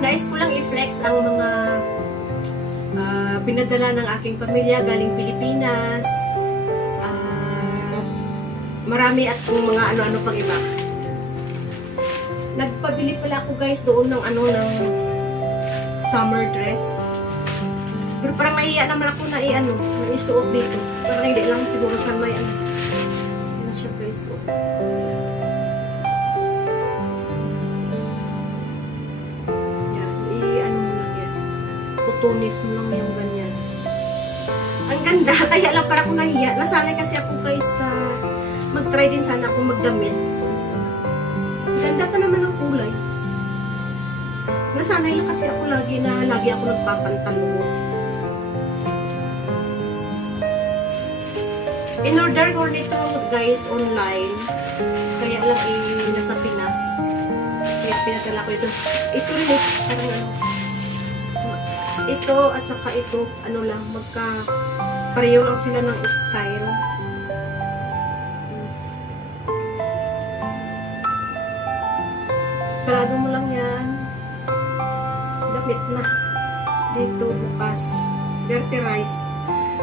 Nais ko lang i-flex ang mga pinadala ng aking pamilya galing Pilipinas. Marami at kung mga ano-ano pang iba. Nagpabili pala ako guys doon ng ng summer dress. Pero parang nahiya naman ako na isuot dito. Parang hindi lang siguro sa may Yan siya guys. Yan, mo lang yan. Putunis mo lang yung ganyan. Ang ganda, kaya lang parang ako nahiya. Nasanay kasi ako guys sa mag-try din sana ako magdamit. Ganda pa naman ang kulay. Nasanay lang kasi ako lagi ako nagpapantalo. In-order ko nito guys online. Kaya lang nasa Pinas. Kaya pinatala ko ito. Ito rin parang ito at saka ito lang pareho lang sila ng style. Sarado mo lang yan. Damit na. Dito bukas. Verterize.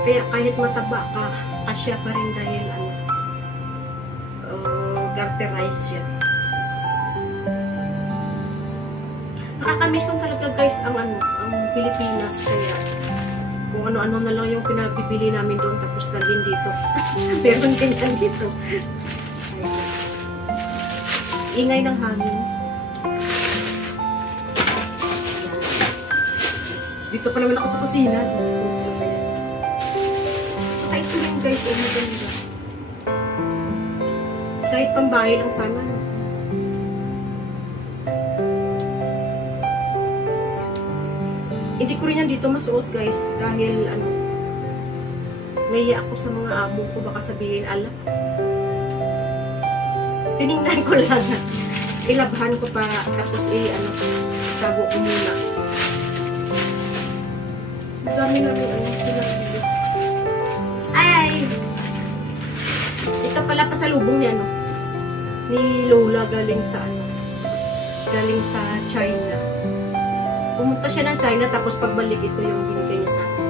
Kaya kahit mataba ka, kasya pa rin dahil garterize siya. Nakakamiss lang talaga guys ang Pilipinas. Kaya kung ano-ano na lang yung pinabibili namin doon tapos dalhin dito. Meron ganyan dito. Ingay ng hangin. Dito pa naman ako sa kusina. Diyos ko. Saka ito rin guys. Maganda. Kahit pambahay lang sana. Hindi ko rin yan dito masuot guys. Dahil nahiya ako sa mga amo ko. Baka sabihin, ala. Tinignan ko lang. Ilabhan ko pa. Tapos tago ko muna. Dami na pinabili. Ay! Ito pala pasalubong niya, ni Lola galing sa China. Pumunta siya ng China tapos pagbalik ito yung binigay niya sa akin.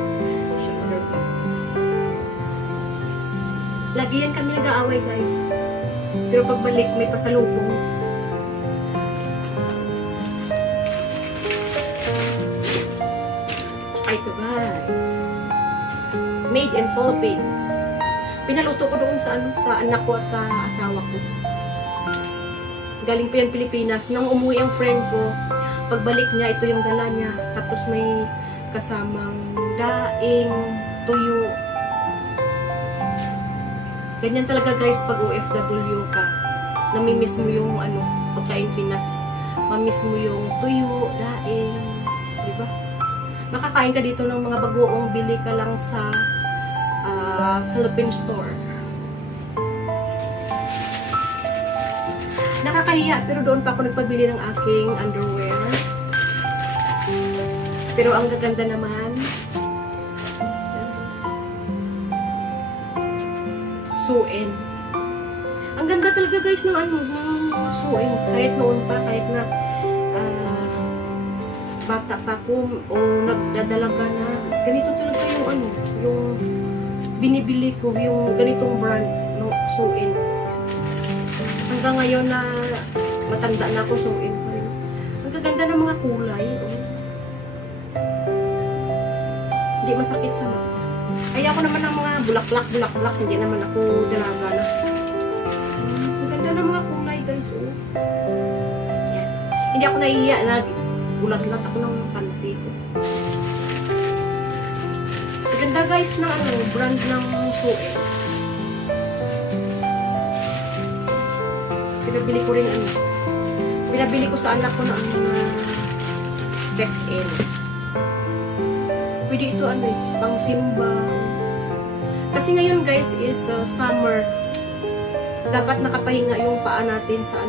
Lagi yan kami nag-aaway guys. Pero pagbalik may pasalubong. Ito guys, made in Philippines. Pinaluto ko doon sa anak ko at sa asawa ko. Galing pa yan Pilipinas. Nang umuwi ang friend ko, pagbalik niya, ito yung dala niya. Tapos may kasamang daing, tuyo. Ganyan talaga guys pag OFW ka. Namimiss mo yung pagkain Pinas. Mamiss mo yung tuyo, daing, diba? Makakain ka dito ng mga bagoong bili ka lang sa Philippine store. Nakakahiya, pero doon pa ako nagpabili ng aking underwear. Pero ang gaganda naman. Suin. Ang ganda talaga guys ng suin. Kahit noon pa, kahit na bata pa ko o nagdadalaga na, ganito talaga yung binibili ko, yung ganitong brand ng suin. Hanggang ngayon na matanda na ako, suin pa rin. Ang gaganda ng mga kulay. Hindi masakit sa mata. Kaya ako naman ng mga bulaklak, hindi naman ako dalaga na. Ang ganda ng mga kulay guys. Yan. Hindi ako nahihiya na gulat-lat ako ng panty ko. Ganda guys ng brand ng suin. Pinabili ko rin pinabili ko sa anak ko ng step in. Pwede ito pang simba. Kasi ngayon guys is summer. Dapat nakapahinga yung paa natin sa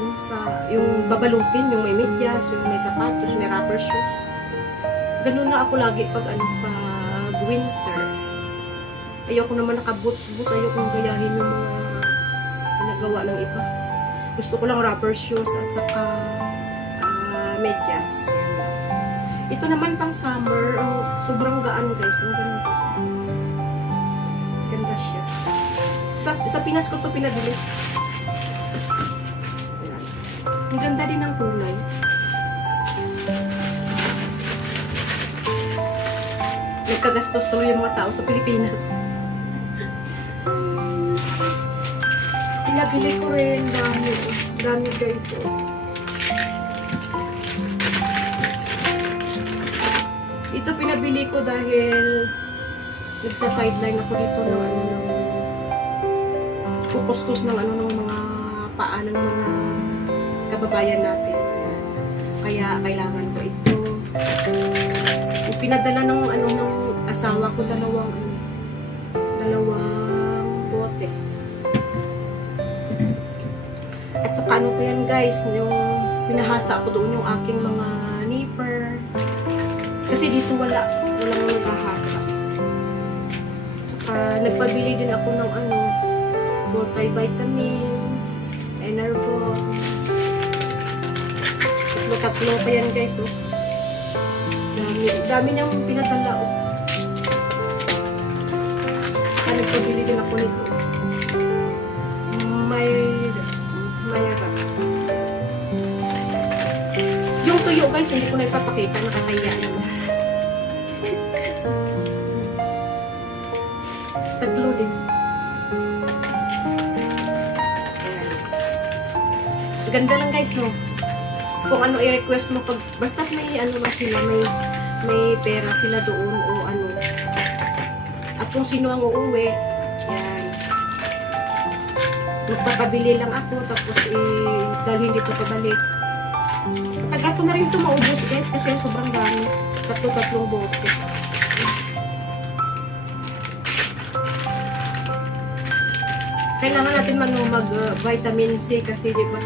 yung babalutin, yung may medyas, yung may sapatos, may rubber shoes. Ganun na ako lagi pag winter. Ayoko naman naka-boots-boots, ayoko nang gayahin yung mga ginagawa ng iba. Gusto ko lang rubber shoes at saka medyas. Yan lang. Ito naman pang summer, ang sobrang gaan guys. Ang ganda. Ganda siya. Sa Pinas ko to pinabili. Ayan. Ang ganda din ng kulay. Nagkagastos tuloy yung mga tao sa Pilipinas. Pinabili ko rin. Dami. Dami guys. Oh. Ito pinabili ko dahil nagsa-sideline ako dito ng ano ng kukuskus ng ano ng mga paa ng mga kababayan natin. Yan. Kaya kailangan ko ito. Pinadala ng ano ng asawa ko dalawang bote. At saka ano pa yan guys, yung pinahasa ko doon yung aking mga nipper. Kasi dito walang naghahasa. Tsaka nagpabili din ako ng ano, multivitamins, Enervon. Tatlo pa yan guys, oh. Dami niyang pinadala, oh. Tsaka nagpabili din ako nito. Yung tuyo guys, hindi ko na ipapakita, nakakaya naman. Tatlo din. Ganda lang guys, no? Kung ano i-request mo, pag basta may ano na sila, may pera sila doon o ano. At kung sino ang uuwi, yan. Magpapabili lang ako, tapos dalhin dito pabalik. Tagal ko na rin ito maubos guys, kasi sobrang dami. Tatlo-tatlong bote. Kailangan natin mag-vitamin C kasi diba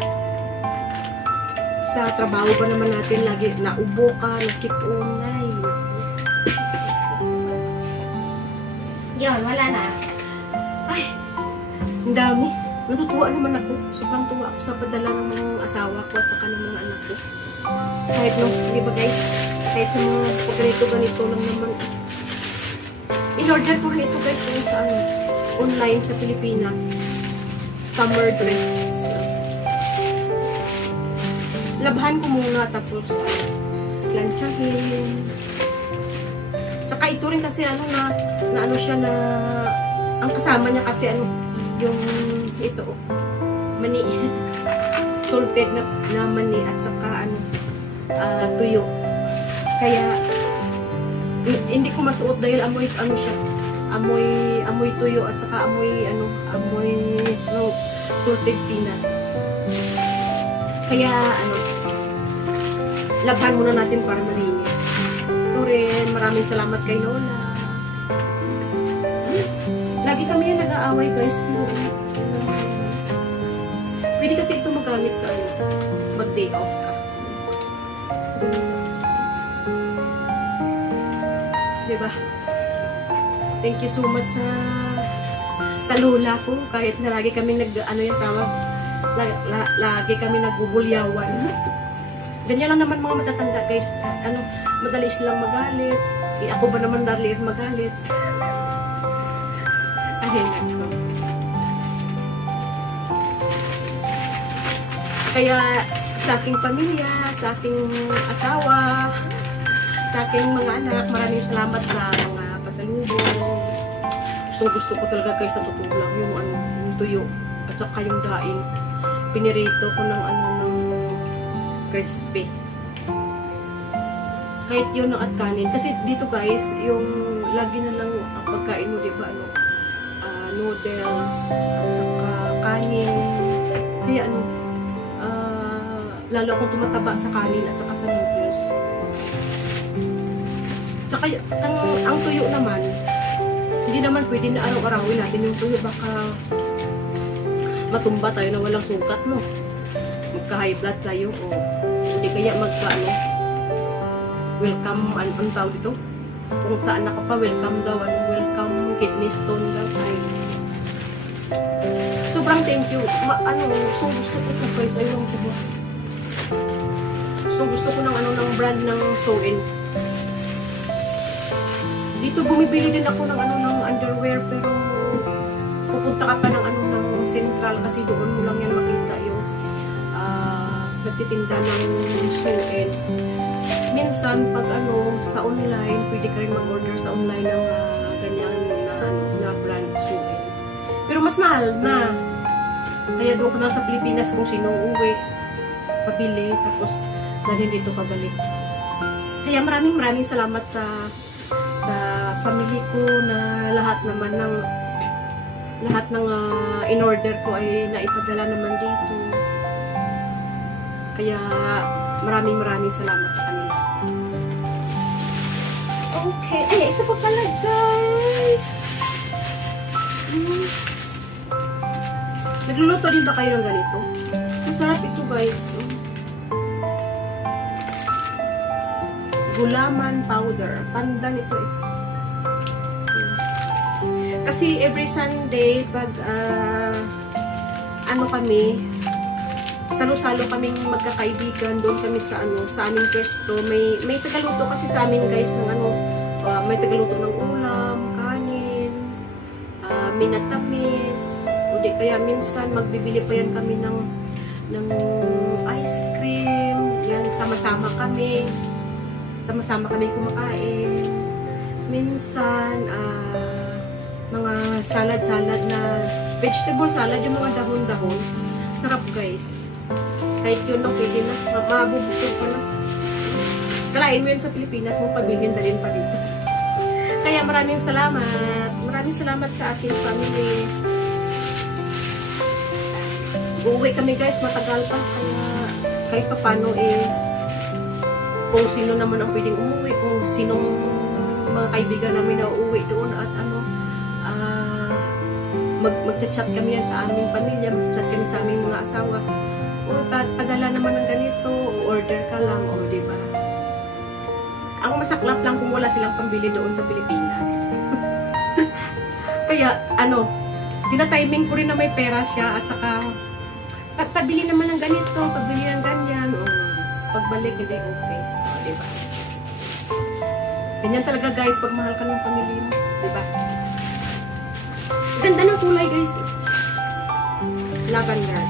sa trabaho pa naman natin lagi naubo ka, nasipon, ay. Yun, wala na. Ay, ang dami. Natutuwa naman ako. Sobrang tuwa ako sa padala ng mga asawa ko at saka ng mga anak ko. Kahit no, di ba guys? Kahit sa mga ganito lang naman. In-order ko rin ito guys kung sa ano, online sa Pilipinas. Summer dress. Labhan ko muna tapos planchahin. Tsaka ito rin kasi ano na ano siya na ang kasama niya kasi ano yung ito mani salted na mani at saka ano tuyo. Kaya hindi ko masuot dahil amoy ano siya. Amoy tuyo at saka amoy salted peanut. Kaya ano labhan muna natin para malinis. Ito rin, maraming salamat kay Lola. Lagi kami yan nag-aaway guys. Pwede kasi ito magamit sa ano, mag-day off ka. Diba? Thank you so much sa Lola ko. Kahit na lagi kami ano yung tawag, lagi kami nagbubulyawan. Ganyan lang naman mga matatanda guys. Ano, madali silang magalit. Ako ba naman dali magalit? Ay, nako. Kaya sa aking pamilya, sa aking asawa, sa aking mga anak, maraming salamat sa mga pasalubong. Gusto ko talaga guys sa totoo lang yung ano, yung tuyo at saka yung daing. Pinirito ko ng ano ng crispy. Kahit yun at kanin. Kasi dito guys, yung lagi na lang ang pagkain mo, diba, ano, noodles, at saka kanin. Kaya ano, lalo akong tumataba sa kanin at saka sa noodles. Tsaka ang tuyo naman, hindi naman pwede na araw-arawin natin yung tuyo. Baka matumba tayo na walang sukat, no? Magka-high blood tayo o hindi kaya welcome, ang tawag dito? Kung saan ka pa, welcome daw, welcome kidney stone daw tayo. Sobrang thank you. Gusto ko ito guys, ayun ko ba? So, gusto ko ng ng brand ng Sew-In. Dito bumibili din ako ng ng underwear, pero pupunta ka pa ng ng Central kasi doon mo lang yan makita yung nagtitinda ng Sew-In. Minsan pag sa online, pwede ka rin mag-order sa online ng ganyan na brand Sew-In. Pero mas mahal na. Kaya doon ko na sa Pilipinas kung sino uwi, pabili, tapos dalhin dito pabalik. Kaya maraming salamat sa family ko na lahat ng in-order ko ay naipadala naman dito. Kaya maraming salamat sa kanila. Okay. Ay, ito pa pala, guys. Nagluluto din ba kayo ng ganito? Masarap ito, guys. Gulaman powder. Pandan ito eh. Kasi every Sunday, pag kami, salo-salo kaming magkakaibigan, doon kami sa sa aming pwesto. May tagaluto kasi sa amin, guys, ng may tagaluto ng ulam, kanin, minatamis, o di kaya minsan magbibili pa yan kami ng ice cream. Yan, sama-sama kami kumakain. Minsan mga salad na vegetable salad, yung mga dahon-dahon. Sarap, guys. Kahit yun lang, pwede na. Mabubusog pa na. Kalain mo yun sa Pilipinas, mo pagbilhin na rin pa dito. Kaya maraming salamat. Maraming salamat sa aking family. Uuwi kami, guys, matagal pa. Kaya kahit pa paano kung sino naman ang pwedeng umuwi, kung sinong mga kaibigan namin na uuwi doon at magchat-chat kami yan sa aming pamilya, magchat kami sa aming mga asawa. O, padala naman ng ganito, order ka lang, o, diba? Ang masaklap lang kung wala silang pambili doon sa Pilipinas. Kaya, tina-timing ko rin na may pera siya, at saka, pabili naman ng ganito, pabili ng ganyan, o, pagbalik, hindi okay. O, diba? Ganyan talaga, guys, pag mahal ka ng pamilya mo, diba? Ganda ng kulay, guys. Lavender.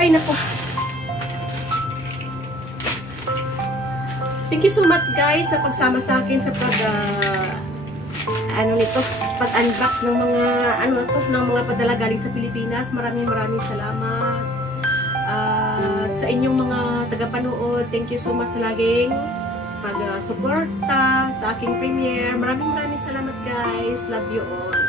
Ay, nako. Thank you so much, guys, sa pagsama sa akin sa pag-unbox ng mga ng mga padala galing sa Pilipinas. Maraming salamat. At sa inyong mga tagapanood, thank you so much sa laging pag-suporta sa aking premiere. Maraming salamat, guys. Love you all.